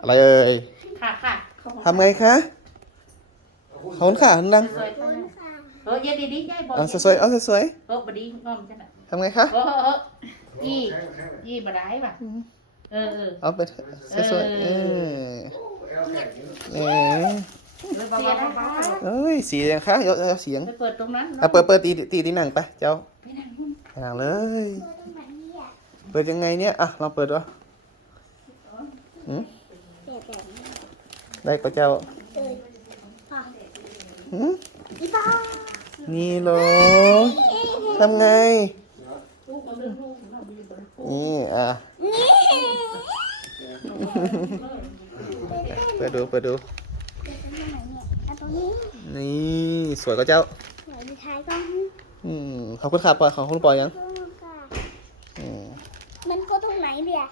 อะไรเอ่ยค่ะค่ะทำไงคะขอบคุณค่ะดังสวยๆเออเย็นดีๆยายบอกเอาสวยๆเอาสวยเออบดีงอมจังน่ะๆทำไงคะเออเออยี่ยี่บได้ป่ะเออเออเอาไปสวยๆเออเออเสียนะคะเอ้ยสียังคะเดี๋ยวเอาเสียงไปเปิดตรงนั้นเอาเปิดเปิดตีตีตีหนังไปเจ้าไปนั่งนู่นไปหนังเลย เปิดยังไงเนี่ย อะลองเปิดดูหืมได้ก็เจ้าหืมนี่เหรอทำไง นี่อะ เปิดดู เปิดดู นี่ สวยก็เจ้าอืมขอบคุณครับปอยของคุณปอยยังอื มันก็ตรงไหนเนี่ย